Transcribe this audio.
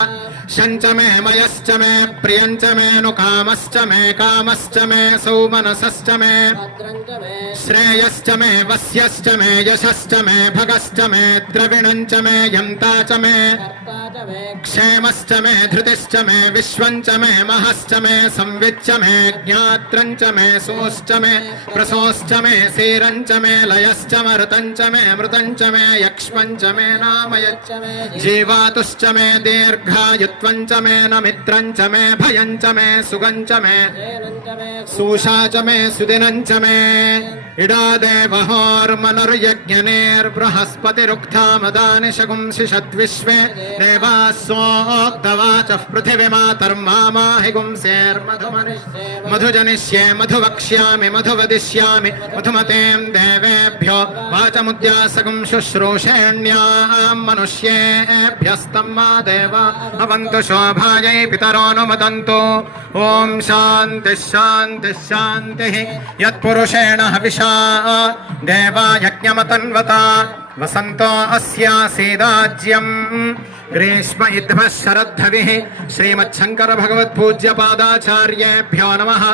शंच मे मयश्च मे प्रियंच मे नुकामश्च मे कामश्च मे सौमनसश्च मे श्रेयश्च मे वस्यश्च मे यशश्च मे भगश्च मे द्रविणञ्च मे यन्ता च मे क्षेमश्च मे धृतिश्च मे विश्वञ्च मे महश्च मे संविच्च मे ज्ञात्रञ्च मे सोश्च मे प्रसोश्च मे सेरञ्च मे लयश्च मरुतञ्च मे मृतञ्च मे यक्ष्मञ्च मे नामयच्च मे जीवातुश्च मे दीर्घायुत्वञ्च मे नमित्रञ्च मे भयञ्च मे सुगञ्च मे सूषा च मे सुदिनञ्च मे इडा देवहोर्मनुर्यज्ञनेर्बृहस्पतिरुक्थामदानि शगुंसि षद्विश्वे देवास्सोक्तवाचः पृथिवीमातर्मामाहि मधुजनिष्ये मधुवक्ष्यामि मधुवदिष्यामि मधुमतें देवेभ्यो वाचमुद्यासगं शुश्रूषेण्यां मनुष्येभ्यस्तम्मा देवा अवन्तु शोभायै पितरोऽनुमदन्तु ॐ शान्तिः शान्तिः शान्तिः यत्पुरुषेण हविषा देवा यज्ञमतन्वता वसन्तो अस्यासीदाज्यम् ग्रीष्म इद्मः शरद्धविः श्रीमच्छङ्कर भगवत्पूज्यपादाचार्येभ्यो नमः।